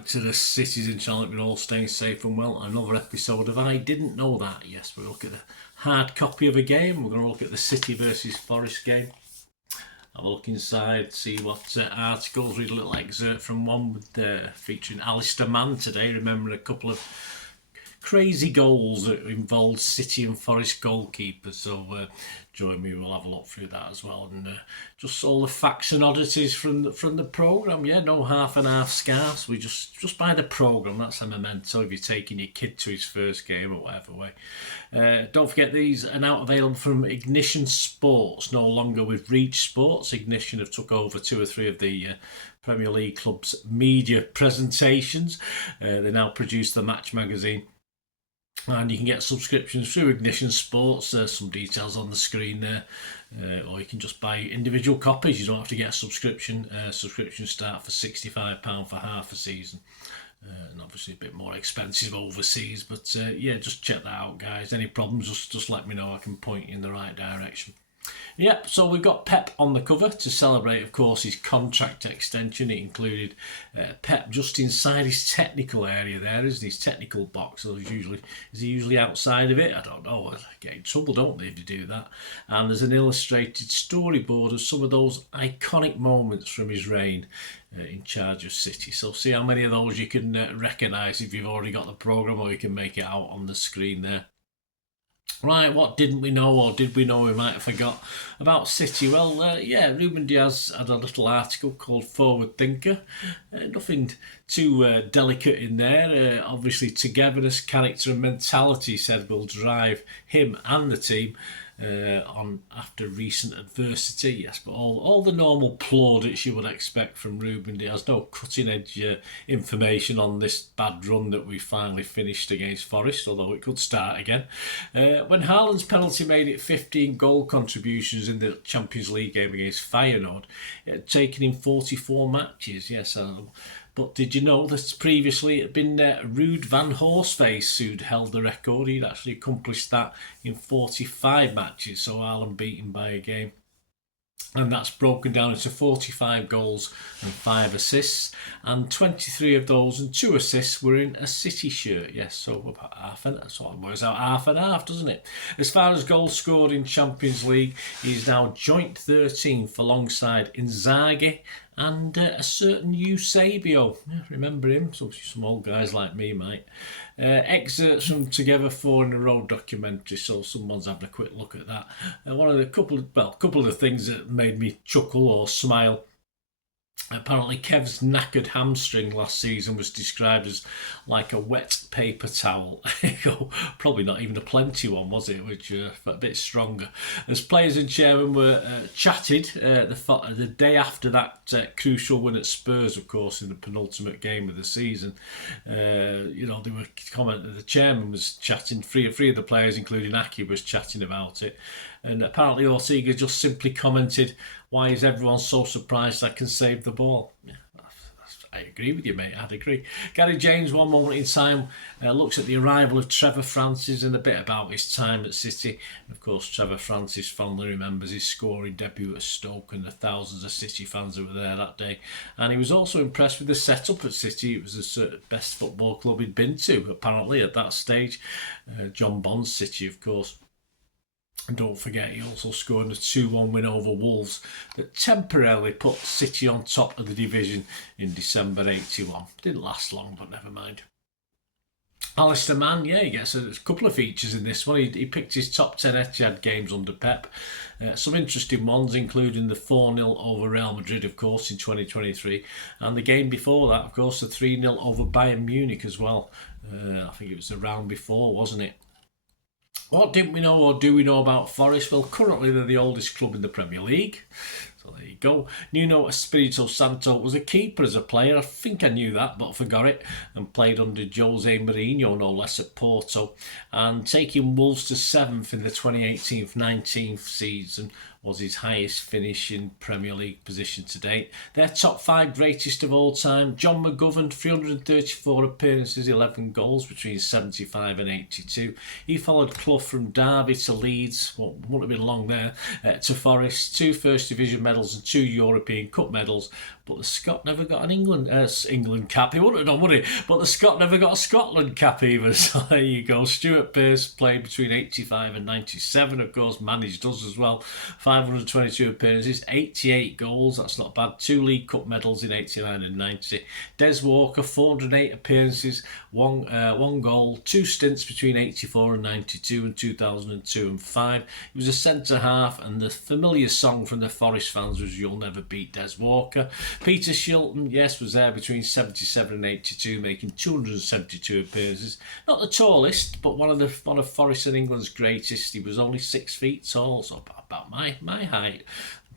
back to the cities in Charlotte. We're all staying safe and well. Another episode of I Didn't Know That. Yes, we'll look at the hard copy of a game. We're going to look at the City versus Forest game. Have a look inside, see what articles, read a little excerpt from one with featuring Alistair Mann today, remembering a couple of crazy goals that involved City and Forest goalkeepers. So join me, we'll have a look through that as well, and just all the facts and oddities from the programme. Yeah, no half and half scarce. We just buy the programme. That's a memento if you're taking your kid to his first game or whatever way. Don't forget, these are now available from Ignition Sports, no longer with Reach Sports. Ignition have took over 2 or 3 of the Premier League clubs' media presentations. They now produce the Match magazine, and you can get subscriptions through Ignition Sports. There's some details on the screen there, or you can just buy individual copies. You don't have to get a subscription. Subscriptions start for £65 for half a season, and obviously a bit more expensive overseas. But yeah, just check that out, guys. Any problems, just let me know. I can point you in the right direction. Yep, so we've got Pep on the cover to celebrate, of course, his contract extension. It included Pep just inside his technical area there, isn't his technical box? So is he usually outside of it? I don't know. They get in trouble, don't they, if you do that? And there's an illustrated storyboard of some of those iconic moments from his reign in charge of City. So see how many of those you can recognise if you've already got the programme, or you can make it out on the screen there. Right, what didn't we know, or did we know we might have forgot about City? Well, yeah, Ruben Dias had a little article called Forward Thinker. Nothing too delicate in there. Obviously, togetherness, character and mentality, said, will drive him and the team on after recent adversity. Yes, but all the normal plaudits you would expect from Ruben Dias. No cutting edge information on this bad run that we finally finished against Forest, although it could start again. When Haaland's penalty made it 15 goal contributions in the Champions League game against Feyenoord, it had taken him 44 matches. Yes, but did you know that previously it had been Ruud van Horsface who'd held the record? He'd actually accomplished that in 45 matches, so Haaland beaten by a game. And that's broken down into 45 goals and 5 assists, and 23 of those and 2 assists were in a City shirt. Yes, so about half, and that's what works out, half and half, doesn't it? As far as goals scored in Champions League, he's now joint 13th alongside Inzaghi and a certain Eusebio. Yeah, remember him? Some old guys like me might. Excerpts from Together 4 in a Row documentary, so someone's having a quick look at that. One of the couple of the things that made me chuckle or smile. Apparently Kev's knackered hamstring last season was described as like a wet paper towel. Probably not even a plenty one, was it? Which a bit stronger. As players and chairman were chatted the day after that crucial win at Spurs, of course, in the penultimate game of the season. They were commenting. The chairman was chatting. Three of the players, including Aki, was chatting about it. And apparently Ortega just simply commented, "Why is everyone so surprised I can save the ball?" Yeah, I agree with you, mate. I'd agree. Gary James, one moment in time, looks at the arrival of Trevor Francis and a bit about his time at City. And of course, Trevor Francis fondly remembers his scoring debut at Stoke and the thousands of City fans that were there that day. And he was also impressed with the setup at City. It was the best football club he'd been to, apparently, at that stage. John Bond's City, of course. And don't forget, he also scored a 2-1 win over Wolves that temporarily put City on top of the division in December 81. Didn't last long, but never mind. Alistair Mann, yeah, he gets a couple of features in this one. He picked his top 10 Etihad games under Pep. Some interesting ones, including the 4-0 over Real Madrid, of course, in 2023. And the game before that, of course, the 3-0 over Bayern Munich as well. I think it was the round before, wasn't it? What didn't we know, or do we know about Forest? Well, currently they're the oldest club in the Premier League. So there you go. Nuno Espirito Santo was a keeper as a player. I think I knew that, but I forgot it. And played under Jose Mourinho, no less, at Porto. And taking Wolves to 7th in the 2018-19 season was his highest finishing Premier League position to date. Their top 5 greatest of all time: John McGovern, 334 appearances, 11 goals between 75 and 82. He followed Clough from Derby to Leeds, wouldn't have been long there, to Forest, 2 First Division medals and 2 European Cup medals. But the Scot never got an England cap. He wouldn't have done, would he? But the Scot never got a Scotland cap either. So there you go. Stuart Pearce played between 85 and 97. Of course, managed us as well. 522 appearances, 88 goals. That's not bad. 2 League Cup medals in 89 and 90. Des Walker, 408 appearances, one goal, 2 stints between 84 and 92 and 2002 and 5. He was a centre half, and the familiar song from the Forest fans was "You'll Never Beat Des Walker." Peter Shilton, yes, was there between 77 and 82, making 272 appearances. Not the tallest, but one of Forest and England's greatest. He was only 6 feet tall, so about my height.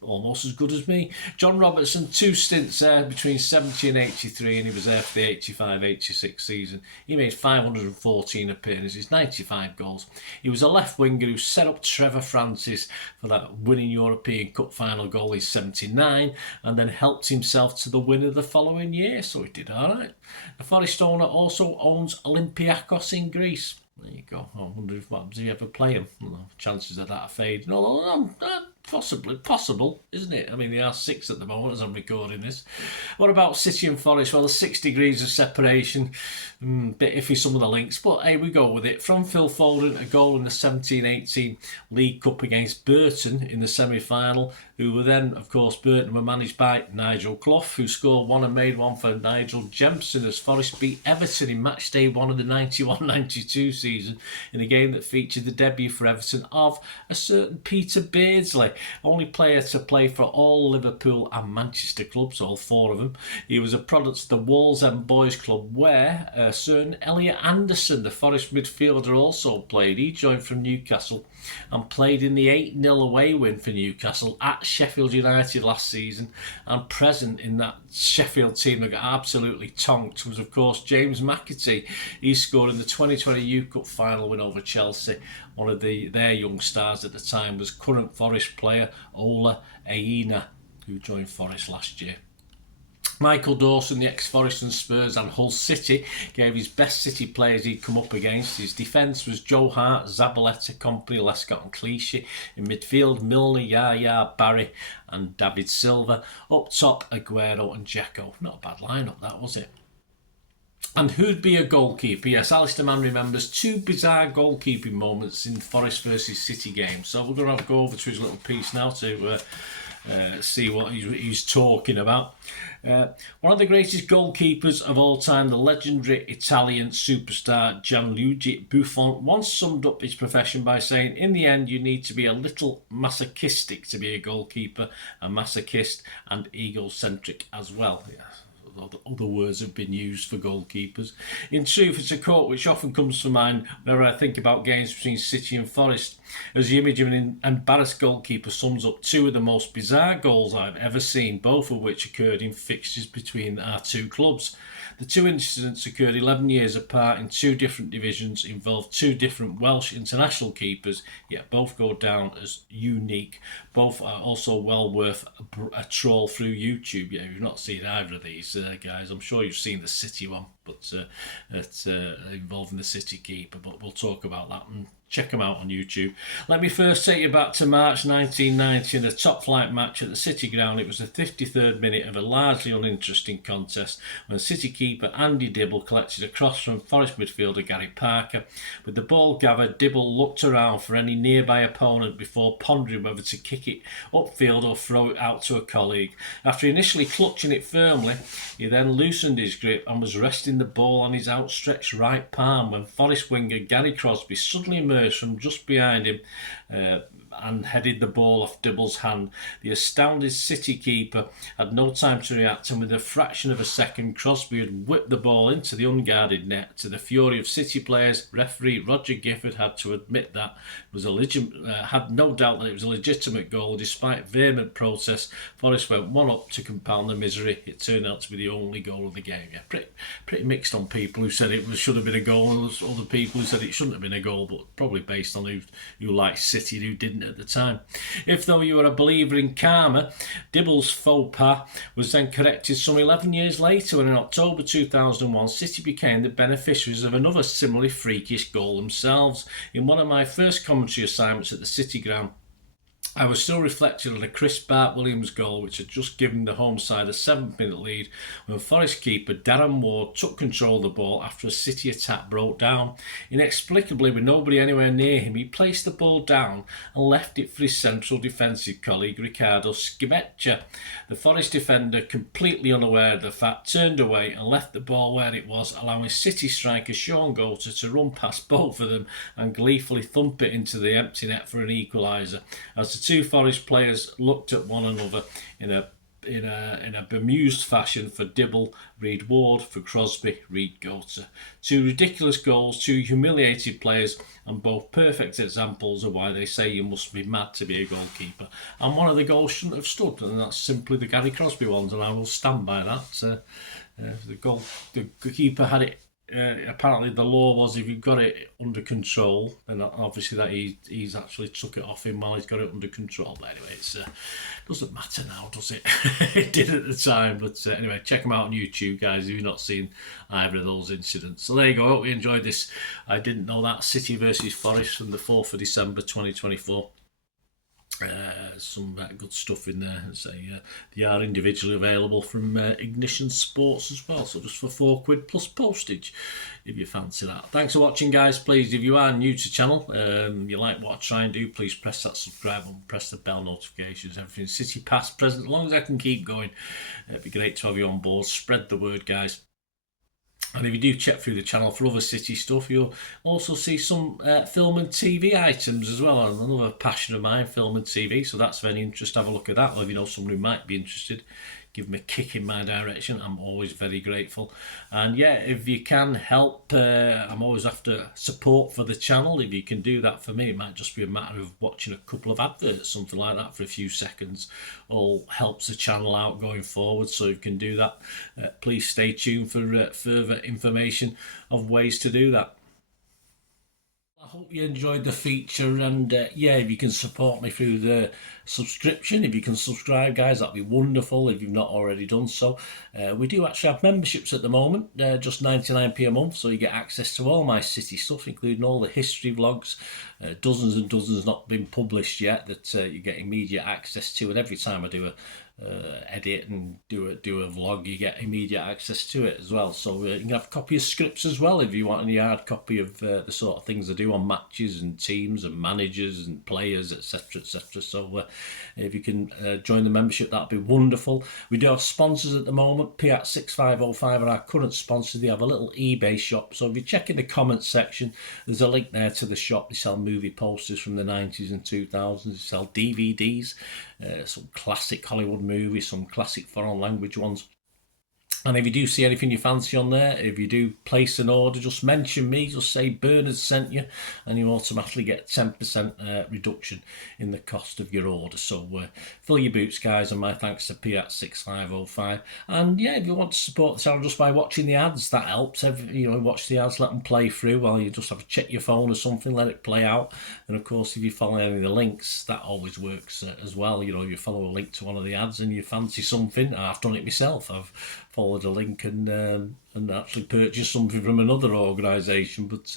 Almost as good as me. John Robertson, 2 stints there between 70 and 83, and he was there for the 85-86 season. He made 514 appearances, 95 goals. He was a left winger who set up Trevor Francis for that winning European Cup final goal in 79, and then helped himself to the winner the following year, so he did alright. The Forest owner also owns Olympiacos in Greece. There you go. I wonder if what does he ever play him? Well, chances of that are fading. Although, possible, isn't it? I mean, they are 6 at the moment as I'm recording this. What about City and Forest? Well, there's 6 degrees of separation. Bit iffy some of the links, but hey, we go with it. From Phil Foden, a goal in the 17-18 League Cup against Burton in the semi-final, who were then, of course, Burton were managed by Nigel Clough, who scored 1 and made 1 for Nigel Jemson as Forest beat Everton in match day 1 of the 91-92 season in a game that featured the debut for Everton of a certain Peter Beardsley, only player to play for all Liverpool and Manchester clubs, all 4 of them. He was a product of the Wallsend Boys Club, where a certain Elliot Anderson, the Forest midfielder, also played. He joined from Newcastle and played in the 8-0 away win for Newcastle at Sheffield United last season, and present in that Sheffield team that got absolutely tonked was, of course, James McAtee. He scored in the 2020 YouCut final win over Chelsea. One of their young stars at the time was current Forest player Ola Aina, who joined Forest last year. Michael Dawson, the ex-Forest and Spurs and Hull City, gave his best City players he'd come up against. His defence was Joe Hart, Zabaleta, Company, Lescott and Clichy. In midfield, Milner, Yaya, Barry and David Silva. Up top, Aguero and Dzeko. Not a bad lineup, that, was it? And who'd be a goalkeeper? Yes, Alistair Mann remembers 2 bizarre goalkeeping moments in Forest versus City games. So we're going to have to go over to his little piece now to see what he's talking about. One of the greatest goalkeepers of all time, the legendary Italian superstar Gianluigi Buffon, once summed up his profession by saying, "In the end, you need to be a little masochistic to be a goalkeeper, a masochist and egocentric as well." Yeah. Other words have been used for goalkeepers. In truth, it's a quote which often comes to mind whenever I think about games between City and Forest, as the image of an embarrassed goalkeeper sums up 2 of the most bizarre goals I've ever seen, both of which occurred in fixtures between our 2 clubs. The 2 incidents occurred 11 years apart in 2 different divisions, involved 2 different Welsh international keepers, yet both go down as unique. Both are also well worth a trawl through YouTube. Yeah, you've not seen either of these, guys. I'm sure you've seen the City one, but involving the City keeper, but we'll talk about that and check them out on YouTube. Let me first take you back to March 1990 in a top-flight match at the City ground. It was the 53rd minute of a largely uninteresting contest when City keeper Andy Dibble collected a cross from Forest midfielder Gary Parker. With the ball gathered, Dibble looked around for any nearby opponent before pondering whether to kick it upfield or throw it out to a colleague. After initially clutching it firmly, he then loosened his grip and was resting the ball on his outstretched right palm when Forest winger Gary Crosby suddenly emerged from just behind him and headed the ball off Dibble's hand. The astounded City keeper had no time to react, and with a fraction of a second, Crosby had whipped the ball into the unguarded net. To the fury of City players, referee Roger Gifford had to admit that had no doubt that it was a legitimate goal. Despite vehement protests, Forest went 1-up to compound the misery. It turned out to be the only goal of the game. Yeah, pretty mixed on people who said it should have been a goal, and other people who said it shouldn't have been a goal, but probably based on who liked City and who didn't. didn't at the time. If though you were a believer in karma, Dibble's faux pas was then corrected some 11 years later, when in October 2001 City became the beneficiaries of another similarly freakish goal themselves. In one of my first commentary assignments at the City ground, I was still reflecting on a Chris Bart-Williams goal which had just given the home side a 7-minute lead, when Forest keeper Darren Ward took control of the ball after a City attack broke down. Inexplicably, with nobody anywhere near him, he placed the ball down and left it for his central defensive colleague Ricardo Schibecca. The Forest defender, completely unaware of the fact, turned away and left the ball where it was, allowing City striker Sean Goater to run past both of them and gleefully thump it into the empty net for an equaliser. As the two Forest players looked at one another in a bemused fashion. For Dibble, read Ward; for Crosby, read Goater. Two ridiculous goals, two humiliated players, and both perfect examples of why they say you must be mad to be a goalkeeper. And one of the goals shouldn't have stood, and that's simply the Gary Crosby ones, and I will stand by that. The keeper had it. Apparently the law was, if you've got it under control, then obviously that he's actually took it off him while he's got it under control. But anyway, it doesn't matter now, does it? It did at the time. But anyway, check them out on YouTube, guys, if you've not seen either of those incidents. So there you go. I hope you enjoyed this. I didn't know that. City versus Forest from the 4th of December 2024. Some good stuff in there. They are individually available from Ignition Sports as well, so just for £4 plus postage if you fancy that. Thanks for watching, guys. Please, if you are new to the channel, you like what I try and do, please press that subscribe button, press the bell notifications, everything City past, present, as long as I can keep going. It'd be great to have you on board. Spread the word, guys. And if you do check through the channel for other City stuff, you'll also see some film and TV items as well. Another passion of mine, film and TV, so that's of any interest. Have a look at that, or if you know someone who might be interested, give me a kick in my direction. I'm always very grateful. And yeah, if you can help, I'm always after support for the channel. If you can do that for me, it might just be a matter of watching a couple of adverts, something like that, for a few seconds. All helps the channel out going forward, so you can do that. Please stay tuned for further information of ways to do that. I hope you enjoyed the feature, and yeah, if you can support me through the subscription, if you can subscribe, guys, that'd be wonderful if you've not already done so. We do actually have memberships at the moment, just 99p a month, so you get access to all my City stuff, including all the history vlogs, dozens and dozens not been published yet, that you get immediate access to, and every time I do a edit and do a vlog, you get immediate access to it as well. So you can have a copy of scripts as well if you want any hard copy of the sort of things I do on matches and teams and managers and players, etc, etc. So if you can join the membership, that'd be wonderful. We do have sponsors at the moment. Kippax 6505 are our current sponsor. They have a little eBay shop, so if you check in the comments section, there's a link there to the shop. They sell movie posters from the 90s and 2000s. They sell DVDs, some classic Hollywood movies, some classic foreign language ones. And if you do see anything you fancy on there, if you do place an order, just mention me, just say Bernard sent you, and you automatically get 10% reduction in the cost of your order. So fill your boots, guys, and my thanks to Kippax 6505. And yeah, if you want to support the channel just by watching the ads, that helps. Watch the ads, let them play through while you just have to check your phone or something, let it play out. And of course, if you follow any of the links, that always works as well. If you follow a link to one of the ads and you fancy something, I've done it myself. I've followed a link and actually purchased something from another organisation. But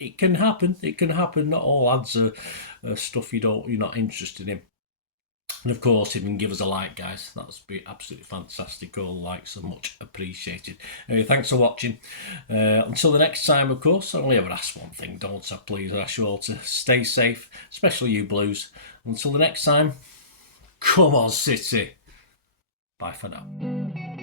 it can happen. It can happen. Not all ads are stuff you're not interested in. And of course, if you can give us a like, guys, that would be absolutely fantastic. All likes are much appreciated. Anyway, thanks for watching. Until the next time, of course, I only ever ask one thing, don't I? Please, I ask you all to stay safe, especially you Blues. Until the next time, come on, City. Bye for now.